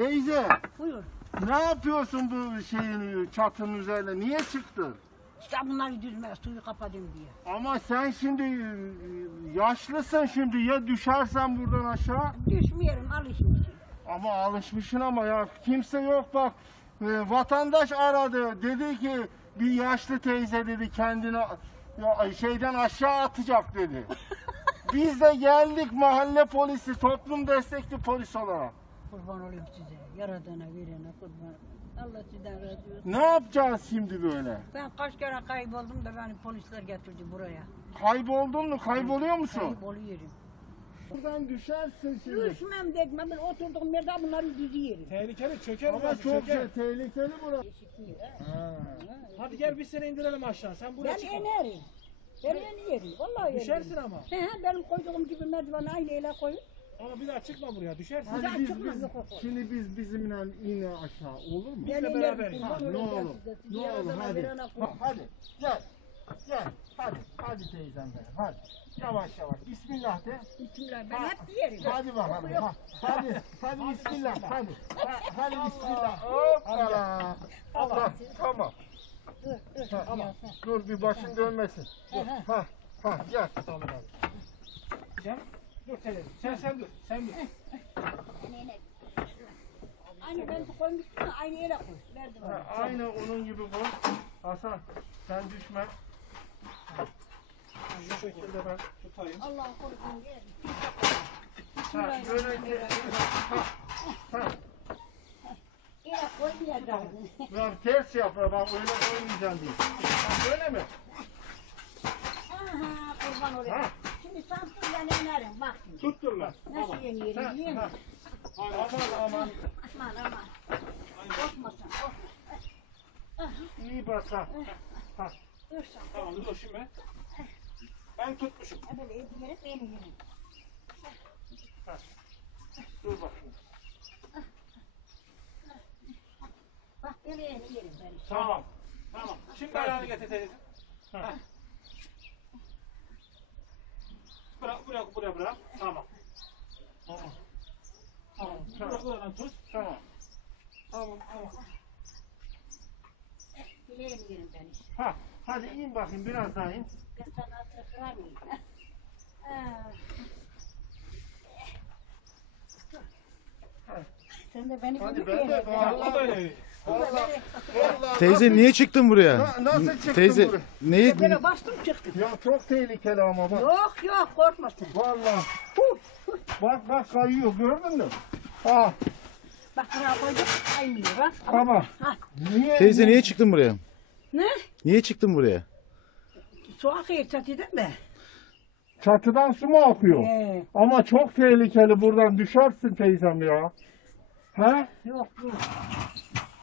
Teyze. Buyur. Ne yapıyorsun bu şeyin çatının üzerine? Niye çıktı? İşte bunlar düzmez, suyu kapadım diye. Ama sen şimdi yaşlısın şimdi. Ya düşersen buradan aşağı? Düşmüyorum, alışmışım. Ama alışmışsın ama ya kimse yok bak. Vatandaş aradı, dedi ki bir yaşlı teyze dedi kendini ya şeyden aşağı atacak dedi. Biz de geldik mahalle polisi, toplum destekli polis olarak kurban olayım size. Yaradana verene kurban. Allah sizden razı olsun. Ne yapacağız şimdi böyle? Ben kaç kere kayboldum da beni polisler getirdi buraya. Kayboldun mu? Kayboluyor musun? Kayboluyorum. Buradan düşersin şimdi. Düşmem dedim. Ben oturduğum yerde bunları düzüyorum. Tehlikeli çöker Ama çok çöker. tehlikeli burası. Eşikliği ha. ha. Hadi gel biz seni indirelim aşağı. Sen buraya çıkma. Ben inerim. Şey. Ben yeni yerim. Vallahi düşersin yerim. Düşersin ama. He he benim koyduğum gibi merdiven aynı ele koyun. Ama bir daha çıkma buraya düşersin. Yani biz, biz, biz, şimdi biz bizimle in aşağı olur mu? Yani biz beraber. Yiyoruz. Yiyoruz. Ha, ne olur. olur. Ne, ne olur. olur. Hadi. hadi. Gel. Gel. Hadi. Hadi teyzem benim. Hadi. Yavaş yavaş. Bismillah de. Bismillah. Ben ha. hep yerim. Hadi bakalım. Ha. Hadi. Hadi. hadi, hadi bismillah. Hadi. Hadi bismillah. Hop. Allah. Allah. Tamam. Dur, Tamam. Dur bir başın dönmesin. Dur. Ha. Ha. Gel. Tamam. Gel dur sen sen sen dur sen bir aynı ben su koymuştum aynı yere koy verdim onu. aynı onun gibi bu Hasan sen düşme ha. şu şekilde ben tutayım Allah korusun gel ha, böyle gel Ya, daha daha. ters yap, ben öyle koymayacağım diye. Ha, böyle Aman aman. Aman aman. Aman aman. Korkma sen. İyi basa. Dur sen. Tamam dur şimdi. Ben tutmuşum. Hadi be diğeri benim Dur bakayım. Bak, bak nereye diyelim Tamam. Tamam. Şimdi belanı getirdim. Bırak, bırak, bırak, bırak. Tamam. Tamam. Buradan tut. Tamam. Tamam, tamam. ben işte. Ha, hadi in bakayım biraz daha in. De, de, vallahi vallahi, vallahi, vallahi, vallahi, teyze niye çıktın buraya? Na, nasıl çıktın Teyze, buraya? Neyi? Ben ne? ne? bastım ne? çıktım. Ya çok tehlikeli ama bak. Yok yok korkma sen. Vallahi. bak bak kayıyor gördün mü? Ha. Ah. Bak buraya koyduk. Aymıyor bak. Tamam. Ah. Niye? Teyze ne? niye çıktın buraya? Ne? Niye çıktın buraya? Su akıyor çatıdan da. Çatıdan su mu akıyor? Ee. Ama çok tehlikeli buradan düşersin teyzem ya. He? Yok yok. Ah.